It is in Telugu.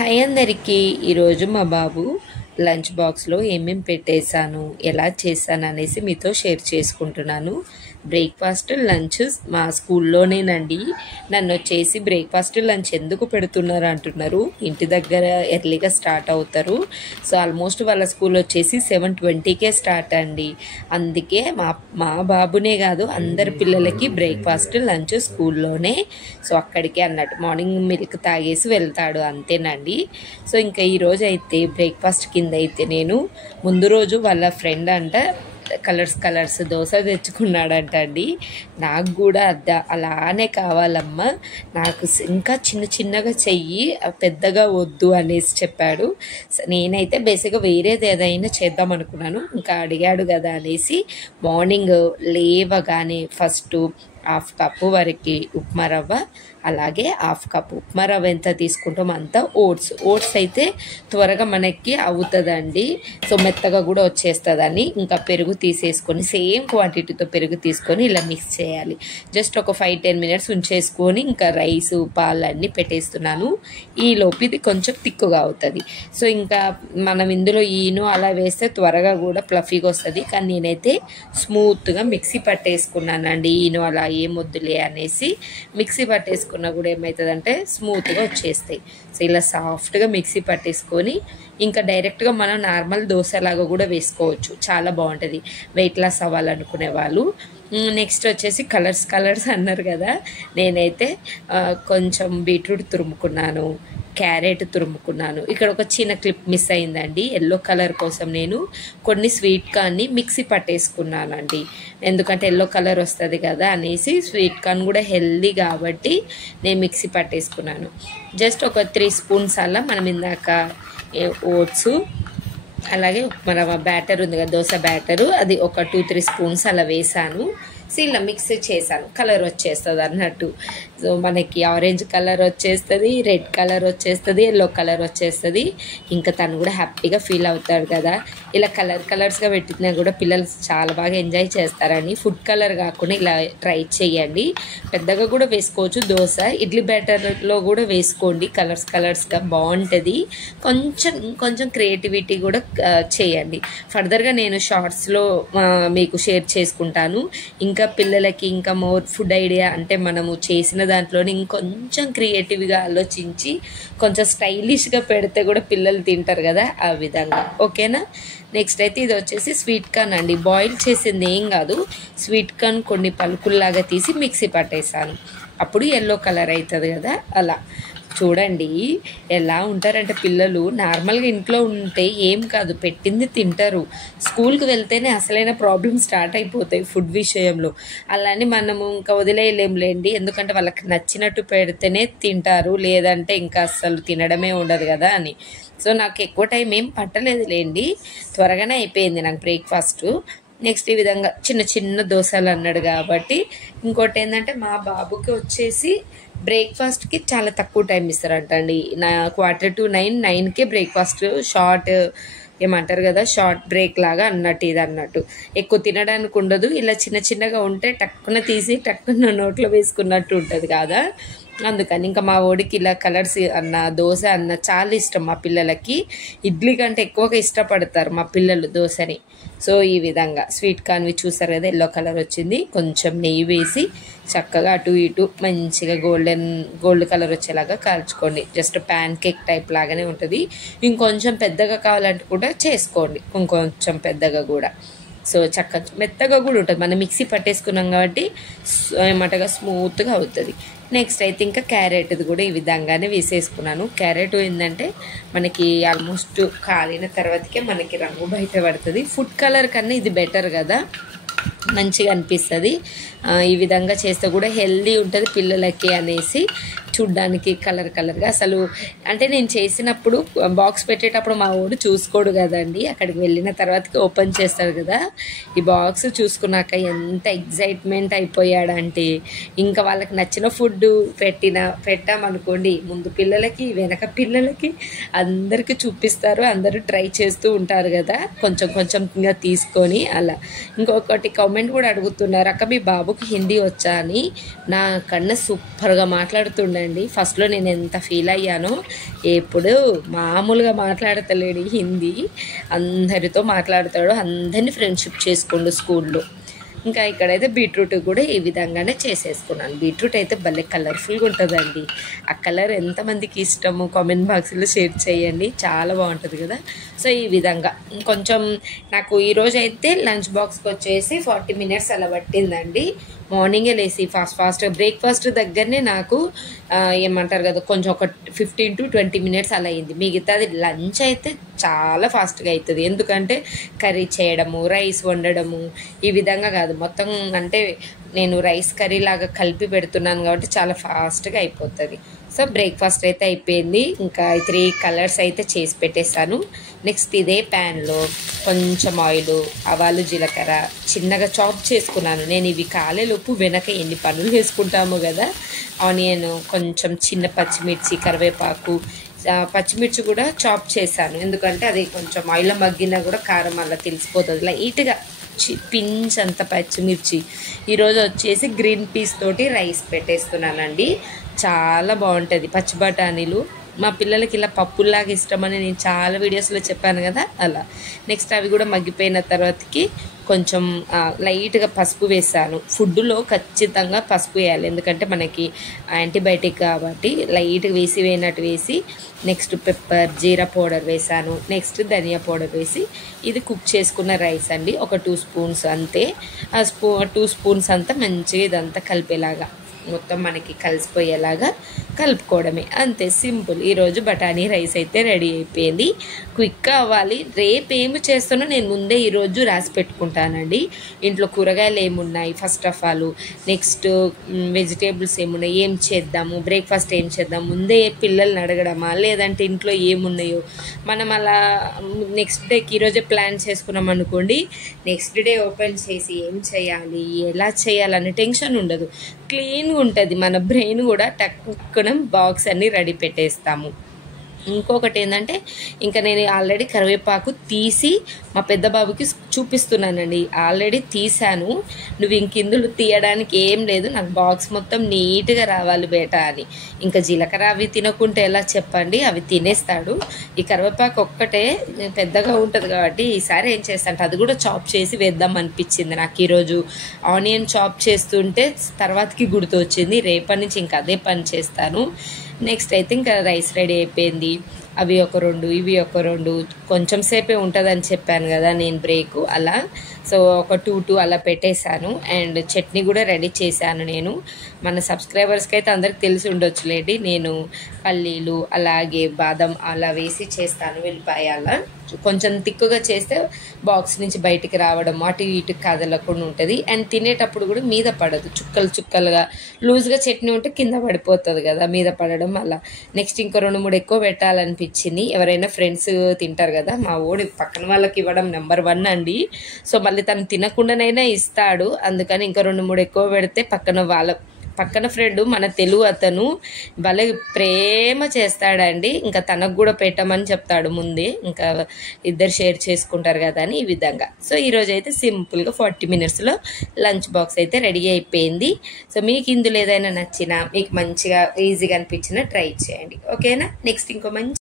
హాయ్ అందరికీ. ఈరోజు మా బాబు లంచ్ బాక్స్లో ఏమేమి పెట్టేశాను, ఎలా చేశాను అనేసి మీతో షేర్ చేసుకుంటున్నాను. బ్రేక్ఫాస్ట్ లంచ్ మా స్కూల్లోనేనండి. నన్ను వచ్చేసి బ్రేక్ఫాస్ట్ లంచ్ ఎందుకు పెడుతున్నారు అంటున్నారు. ఇంటి దగ్గర ఎర్లీగా స్టార్ట్ అవుతారు. సో ఆల్మోస్ట్ వాళ్ళ స్కూల్ వచ్చేసి 7:20కే స్టార్ట్ అండి. అందుకే మా బాబునే కాదు అందరి పిల్లలకి బ్రేక్ఫాస్ట్ లంచ్ స్కూల్లోనే. సో అక్కడికే అన్నట్టు మార్నింగ్ మిల్క్ తాగేసి వెళ్తాడు అంతేనండి. సో ఇంకా ఈరోజు అయితే బ్రేక్ఫాస్ట్ కింద అయితే నేను ముందు రోజు వాళ్ళ ఫ్రెండ్ అంట కలర్స్ దోశ తెచ్చుకున్నాడంట అండి. నాకు కూడా అలానే కావాలమ్మా, నాకు ఇంకా చిన్నగా చెయ్యి, పెద్దగా వద్దు అనేసి చెప్పాడు. నేనైతే బేసిక్గా వేరేది ఏదైనా చేద్దాం అనుకున్నాను. ఇంకా అడిగాడు కదా అనేసి మార్నింగ్ లేవగానే ఫస్ట్ 1/2 కప్పు వరకు ఉప్మా రవ్వ, అలాగే 1/2 కప్పు ఉప్మా రవ్వ ఎంత తీసుకుంటామో అంత ఓట్స్ అయితే త్వరగా మనకి అవుతుందండి. సో మెత్తగా కూడా వచ్చేస్తుందని ఇంకా పెరుగు తీసేసుకొని సేమ్ క్వాంటిటీతో పెరుగు తీసుకొని ఇలా మిక్స్ చేయాలి. జస్ట్ ఒక 5-10 మినిట్స్ ఉంచేసుకొని ఇంకా రైస్ పాలు అన్నీ పెట్టేస్తున్నాను. ఈలోపు ఇది కొంచెం తిక్కుగా అవుతుంది. సో ఇంకా మనం ఇందులో ఈను అలా వేస్తే త్వరగా కూడా ఫ్లఫీగా వస్తుంది. కానీ నేనైతే స్మూత్గా మిక్సీ పట్టేసుకున్నానండి. ఈను అలా ఏం వద్దులే అనేసి మిక్సీ పట్టేసుకున్నా కూడా ఏమవుతుందంటే స్మూత్గా వచ్చేస్తాయి. సో ఇలా సాఫ్ట్గా మిక్సీ పట్టేసుకొని ఇంకా డైరెక్ట్గా మనం నార్మల్ దోశలాగా కూడా వేసుకోవచ్చు. చాలా బాగుంటుంది వెయిట్ లాస్ అవ్వాలనుకునే వాళ్ళు. నెక్స్ట్ వచ్చేసి కలర్స్ అన్నారు కదా, నేనైతే కొంచెం బీట్రూట్ తురుముకున్నాను, క్యారెట్ తురుముకున్నాను. ఇక్కడ ఒక చిన్న క్లిప్ మిస్ అయిందండి. ఎల్లో కలర్ కోసం నేను కొన్ని స్వీట్ కార్న్ని మిక్సీ పట్టేసుకున్నానండి. ఎందుకంటే ఎల్లో కలర్ వస్తుంది కదా అనేసి, స్వీట్ కార్న్ కూడా హెల్దీ కాబట్టి నేను మిక్సీ పట్టేసుకున్నాను. జస్ట్ ఒక 3 స్పూన్స్ అలా మనం ఇందాక ఓట్స్, అలాగే మన బ్యాటర్ ఉంది కదా దోశ బ్యాటరు, అది ఒక 2-3 స్పూన్స్ అలా వేసాను. సో ఇలా మిక్స్ చేశాను. కలర్ వచ్చేస్తుంది అన్నట్టు. సో మనకి ఆరెంజ్ కలర్ వచ్చేస్తుంది, రెడ్ కలర్ వచ్చేస్తుంది, ఎల్లో కలర్ వచ్చేస్తుంది. ఇంకా తను కూడా హ్యాపీగా ఫీల్ అవుతాడు కదా. ఇలా కలర్స్గా పెట్టినా కూడా పిల్లలు చాలా బాగా ఎంజాయ్ చేస్తారని. ఫుడ్ కలర్ కాకుండా ఇలా ట్రై చేయండి. పెద్దగా కూడా వేసుకోవచ్చు. దోశ ఇడ్లీ బ్యాటర్లో కూడా వేసుకోండి. కలర్స్గా బాగుంటుంది. కొంచెం క్రియేటివిటీ కూడా చేయండి. ఫర్దర్గా నేను షార్ట్స్లో మీకు షేర్ చేసుకుంటాను. ఇంకా పిల్లలకి ఇంకా మోర్ ఫుడ్ ఐడియా అంటే మనము చేసిన దాంట్లోనే ఇంకొంచెం క్రియేటివ్గా ఆలోచించి కొంచెం స్టైలిష్గా పెడితే కూడా పిల్లలు తింటారు కదా, ఆ విధంగా. ఓకేనా. నెక్స్ట్ అయితే ఇది వచ్చేసి స్వీట్ కార్న్ అండి. బాయిల్ చేసింది ఏం కాదు, స్వీట్ కార్న్ కొన్ని పలుకుల్లాగా తీసి మిక్సీ పట్టేసాను. అప్పుడు ఎల్లో కలర్ అవుతుంది కదా. అలా చూడండి ఎలా ఉంటారంటే పిల్లలు. నార్మల్గా ఇంట్లో ఉంటే ఏం కాదు, పెట్టింది తింటారు. స్కూల్కి వెళ్తేనే అసలైన ప్రాబ్లమ్ స్టార్ట్ అయిపోతాయి ఫుడ్ విషయంలో. అలానే మనము ఇంకా వదిలేయలేంలేండి, ఎందుకంటే వాళ్ళకి నచ్చినట్టు పెడితేనే తింటారు, లేదంటే ఇంకా అస్సలు తినడమే ఉండదు కదా అని. సో నాకు ఎక్కువ టైం ఏం పట్టలేదులేండి, త్వరగానే అయిపోయింది నాకు బ్రేక్ఫాస్ట్. నెక్స్ట్ ఈ విధంగా చిన్న దోశలు అన్నాడు కాబట్టి, ఇంకోటి ఏంటంటే మా బాబుకి వచ్చేసి బ్రేక్ఫాస్ట్కి చాలా తక్కువ టైం ఇస్తారంట అండి. 8:45-9కే బ్రేక్ఫాస్ట్ షార్ట్ ఏమంటారు కదా, షార్ట్ బ్రేక్ లాగా అన్నట్టు. ఇది అన్నట్టు ఎక్కువ తినడానికి ఉండదు. ఇలా చిన్నగా ఉంటే టక్కున తీసి టక్కున నోట్లో వేసుకున్నట్టు ఉంటుంది కదా. అందుకని ఇంకా మా ఓడికి ఇలా కలర్స్ అన్న దోశ అన్న చాలా ఇష్టం. మా పిల్లలకి ఇడ్లీ కంటే ఎక్కువగా ఇష్టపడతారు మా పిల్లలు దోశని. సో ఈ విధంగా స్వీట్ కార్న్వి చూసారు కదా, ఎల్లో కలర్ వచ్చింది. కొంచెం నెయ్యి వేసి చక్కగా అటు ఇటు మంచిగా గోల్డ్ కలర్ వచ్చేలాగా కాల్చుకోండి. జస్ట్ ప్యాన్ కేక్ టైప్ లాగానే ఉంటుంది. ఇంకొంచెం పెద్దగా కావాలంటే కూడా చేసుకోండి, ఇంకొంచెం పెద్దగా కూడా. సో చక్కగా మెత్తగా కూడా ఉంటుంది. మనం మిక్సీ పట్టేసుకున్నాం కాబట్టి ఏమంటగా స్మూత్గా అవుతుంది. నెక్స్ట్ అయితే ఇంకా క్యారెట్ది కూడా ఈ విధంగానే వేసేసుకున్నాను. క్యారెట్ ఏంటంటే మనకి ఆల్మోస్ట్ కాలిన తర్వాతకే మనకి రంగు బయట పడుతుంది. ఫుడ్ కలర్ కన్నా ఇది బెటర్ కదా, మంచిగా అనిపిస్తుంది. ఈ విధంగా చేస్తే కూడా హెల్దీ ఉంటుంది పిల్లలకి అనేసి చూడ్డానికి కలర్గా. అసలు అంటే నేను చేసినప్పుడు బాక్స్ పెట్టేటప్పుడు మా ఊడు చూసుకోడు కదండి, అక్కడికి వెళ్ళిన తర్వాతకి ఓపెన్ చేస్తాడు కదా. ఈ బాక్స్ చూసుకున్నాక ఎంత ఎగ్జైట్మెంట్ అయిపోయాడంటే, ఇంకా వాళ్ళకి నచ్చిన ఫుడ్ పెట్టామనుకోండి, ముందు పిల్లలకి వెనక పిల్లలకి అందరికీ చూపిస్తారు. అందరూ ట్రై చేస్తూ ఉంటారు కదా, కొంచెంగా తీసుకొని అలా. ఇంకొకటి కామెంట్ కూడా అడుగుతున్నారు, అక్క మీ బాబుకి హిందీ వచ్చా అని. నాకన్నా సూపర్గా మాట్లాడుతుండే అయిపోయిందండి. ఫస్ట్లో నేను ఎంత ఫీల్ అయ్యానో, ఎప్పుడు మామూలుగా మాట్లాడతలేడు హిందీ, అందరితో మాట్లాడతాడు, అందరినీ ఫ్రెండ్షిప్ చేసుకోండు స్కూల్లో. ఇంకా ఇక్కడైతే బీట్రూట్ కూడా ఈ విధంగానే చేసేసుకున్నాను. బీట్రూట్ అయితే భలే కలర్ఫుల్గా ఉంటుందండి. ఆ కలర్ ఎంతమందికి ఇష్టము కామెంట్ బాక్స్లో షేర్ చేయండి, చాలా బాగుంటుంది కదా. సో ఈ విధంగా కొంచెం నాకు ఈరోజు అయితే లంచ్ బాక్స్కి వచ్చేసి 40 మినిట్స్ అలా పట్టిందండి. మార్నింగే లేసి ఫాస్ట్గా బ్రేక్ఫాస్ట్ దగ్గరనే నాకు ఏమంటారు కదా, కొంచెం ఒక 15 to 20 మినిట్స్ అలా అయింది. మిగతాది లంచ్ అయితే చాలా ఫాస్ట్గా అవుతుంది. ఎందుకంటే కర్రీ చేయడము, రైస్ వండడము ఈ విధంగా కాదు, మొత్తం అంటే నేను రైస్ కర్రీ లాగా కలిపి పెడుతున్నాను కాబట్టి చాలా ఫాస్ట్గా అయిపోతుంది. సో బ్రేక్ఫాస్ట్ అయితే అయిపోయింది. ఇంకా 3 కలర్స్ అయితే చేసి పెట్టేస్తాను. నెక్స్ట్ ఇదే ప్యాన్లో కొంచెం ఆయిల్, ఆవాలు, జీలకర్ర చిన్నగా చాప్ చేసుకున్నాను. నేను ఇవి కాలేలోపు వెనక ఎన్ని పనులు చేసుకుంటాము కదా. ఆనియన్, కొంచెం చిన్న పచ్చిమిర్చి, కరివేపాకు, పచ్చిమిర్చి కూడా చాప్ చేశాను. ఎందుకంటే అది కొంచెం ఆయిల్లో మగ్గినా కూడా కారం అలా తెలిసిపోతుంది. లైట్గా పించ్ అంత పచ్చిమిర్చి. ఈరోజు వచ్చేసి గ్రీన్ పీస్ తోటి రైస్ పెట్టేస్తున్నానండి. చాలా బాగుంటుంది. పచ్చి బఠానీలు మా పిల్లలకి ఇలా పప్పుల్లాగా ఇష్టమని నేను చాలా వీడియోస్లో చెప్పాను కదా, అలా. నెక్స్ట్ అవి కూడా మగ్గిపోయిన తర్వాతకి కొంచెం లైట్గా పసుపు వేసాను. ఫుడ్లో ఖచ్చితంగా పసుపు వేయాలి, ఎందుకంటే మనకి యాంటీబయాటిక్ కాబట్టి. లైట్గా వేసినట్టు వేసి నెక్స్ట్ పెప్పర్, జీరా పౌడర్ వేసాను. నెక్స్ట్ ధనియా పౌడర్ వేసి ఇది కుక్ చేసుకున్న రైస్ అండి. ఒక 2 స్పూన్స్ అంతే. ఆ 2 స్పూన్స్ అంతా మంచిగా ఇదంతా కలిపేలాగా మొత్తం మనకి కలిసిపోయేలాగా కలుపుకోవడమే, అంతే, సింపుల్. ఈరోజు బఠానీ రైస్ అయితే రెడీ అయిపోయింది. క్విక్గా అవ్వాలి. రేపు ఏమి చేస్తానో నేను ముందే ఈరోజు రాసి పెట్టుకుంటానండి. ఇంట్లో కూరగాయలు ఏమున్నాయి first of all, next vegetables ఏమున్నాయి, ఏం చేద్దాము, బ్రేక్ఫాస్ట్ ఏం చేద్దాం, ముందే పిల్లల్ని అడగడమా, లేదంటే ఇంట్లో ఏమున్నాయో మనం అలా నెక్స్ట్ డేకి ఈరోజే ప్లాన్ చేసుకున్నాం అనుకోండి, నెక్స్ట్ డే ఓపెన్ చేసి ఏం చేయాలి, ఎలా చేయాలని టెన్షన్ ఉండదు. క్లీన్గా ఉంటుంది మన బ్రెయిన్ కూడా. టక్కున బాక్స్ అన్ని రెడీ పెట్టేస్తాము. ఇంకొకటి ఏంటంటే, ఇంకా నేను ఆల్రెడీ కరివేపాకు తీసి మా పెద్ద బాబుకి చూపిస్తున్నానండి. ఆల్రెడీ తీసాను, నువ్వు ఇందులో తీయడానికి ఏం లేదు, నాకు బాక్స్ మొత్తం నీట్గా రావాలి బేటా అని. ఇంకా జీలకర్ర అవి తినకుంటే ఎలా చెప్పండి, అవి తినేస్తాడు. ఈ కరివేపాకు ఒక్కటే పెద్దగా ఉంటుంది కాబట్టి ఈసారి ఏం చేస్తాంటే అది కూడా చాప్ చేసి వేద్దాం అనిపించింది నాకు. ఈరోజు ఆనియన్ చాప్ చేస్తుంటే తర్వాతకి గుర్తు వచ్చింది, రేపటి నుంచి ఇంకా అదే పని చేస్తాను. నెక్స్ట్ అయితే ఇంకా రైస్ రెడీ అయిపోయింది. అవి ఒక 2, ఇవి ఒక 2, కొంచెం సేపే ఉంటుందని చెప్పాను కదా నేను బ్రేక్, అలా. సో ఒక 2 అలా పెట్టేశాను. అండ్ చట్నీ కూడా రెడీ చేశాను నేను. మన సబ్స్క్రైబర్స్కి అయితే అందరికి తెలిసి ఉండొచ్చులేండి, నేను పల్లీలు అలాగే బాదం అలా వేసి చేస్తాను, వెల్లిపాయ అలా. కొంచెం తిక్కుగా చేస్తే బాక్స్ నుంచి బయటికి రావడం, అటు ఇటు కదలకుండా ఉంటుంది. అండ్ తినేటప్పుడు కూడా మీద పడదు, చుక్కలుగా. లూజ్గా చట్నీ ఉంటే కింద పడిపోతుంది కదా, మీద పడడం అలా. నెక్స్ట్ ఇంకో 2-3 ఎక్కువ పెట్టాలనిపించింది. ఎవరైనా ఫ్రెండ్స్ తింటారు కదా, మా ఓడి పక్కన వాళ్ళకి ఇవ్వడం నెంబర్ 1 అండి. సో మళ్ళీ తను తినకుండానైనా ఇస్తాడు, అందుకని ఇంకా 2-3 ఎక్కువ పెడితే పక్కన ఫ్రెండ్ మన తెలుగు అతను భలే ప్రేమ చేస్తాడండి. ఇంకా తనకు కూడా పెట్టమని చెప్తాడు ముందే, ఇంకా ఇద్దరు షేర్ చేసుకుంటారు కదా అని, ఈ విధంగా. సో ఈరోజు అయితే సింపుల్గా 40 మినిట్స్లో లంచ్ బాక్స్ అయితే రెడీ అయిపోయింది. సో మీకు ఇందులో ఏదైనా నచ్చినా, మీకు మంచిగా ఈజీగా అనిపించినా ట్రై చేయండి, ఓకేనా. నెక్స్ట్ ఇంకో మంచి